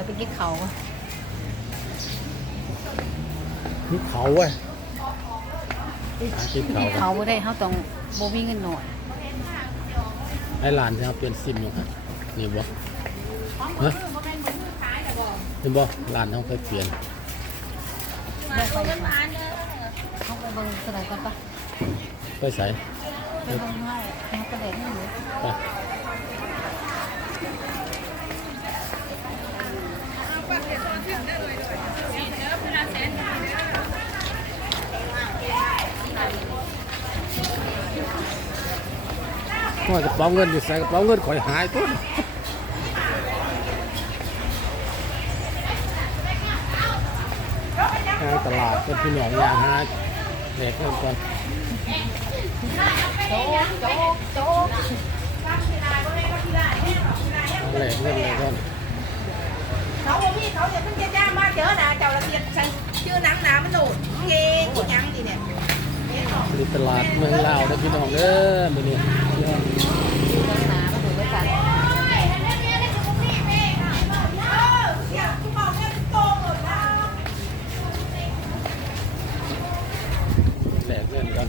แล้วไปกินเขานี่เขาเว้ยหากินเขาเขาบ่ได้เขาต้องบ่มีเงินหน่อยไอ้หลานที่เขาเปลี่ยนซิมอยู่ครับนี่บ่ฮะเห็นบ่หลานเขาเคยเปลี่ยนบ่ไปเขาไปเบิ่งสไลด์ก่อนปะไปใส่ไปเบิ่งเฮาเฮาก็ได้เงินอยู่ไปว่ากระเป๋าเงินอยู่ใส่กระเป๋าเงินข่อยหายตัวทางตลาดเป็นพี่น้องยางหาแหลกเงินก่อนโจ๊กโจ๊กโจ๊กแหลกเงินเลยก่อนเขาบอกพี่เขาจะเพิ่งจ ตลาดเมืองลาวนะพี่น้องเด้อมื้อนี้พี่น้องดูหนังหนามาดูไว้กันแลกเงินก่อน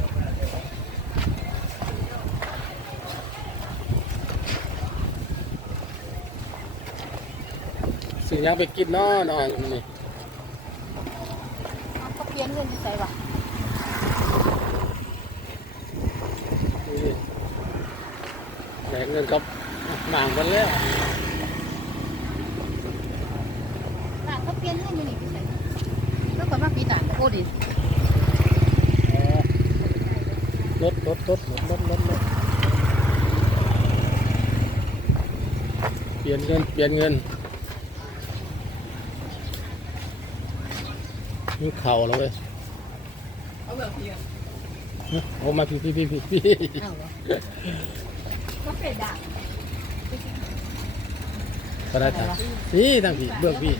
สิ่งยังไปกินเนาะน้องนี้เขาเปลี่ยนเงินอยู่ใส่ะ นี่แหลก เงินกับหมางกันแล้วน่ะเขาเปลี่ยนเงินอยู่นี่อยู่ใส่แล้วก็มาปีด่านโอ้ดิอ๋อรถรถรถรถรถรถรถเปลี่ยนเงินเปลี่ยนเงินมีเข่าแล้วเว้ยเอาแบบพี่เอามาพี่พี่พี่พี่พี่อ้าวเหรอ ก็เดดัได้ตัดนี่ทั้งพี่เบื้องพี่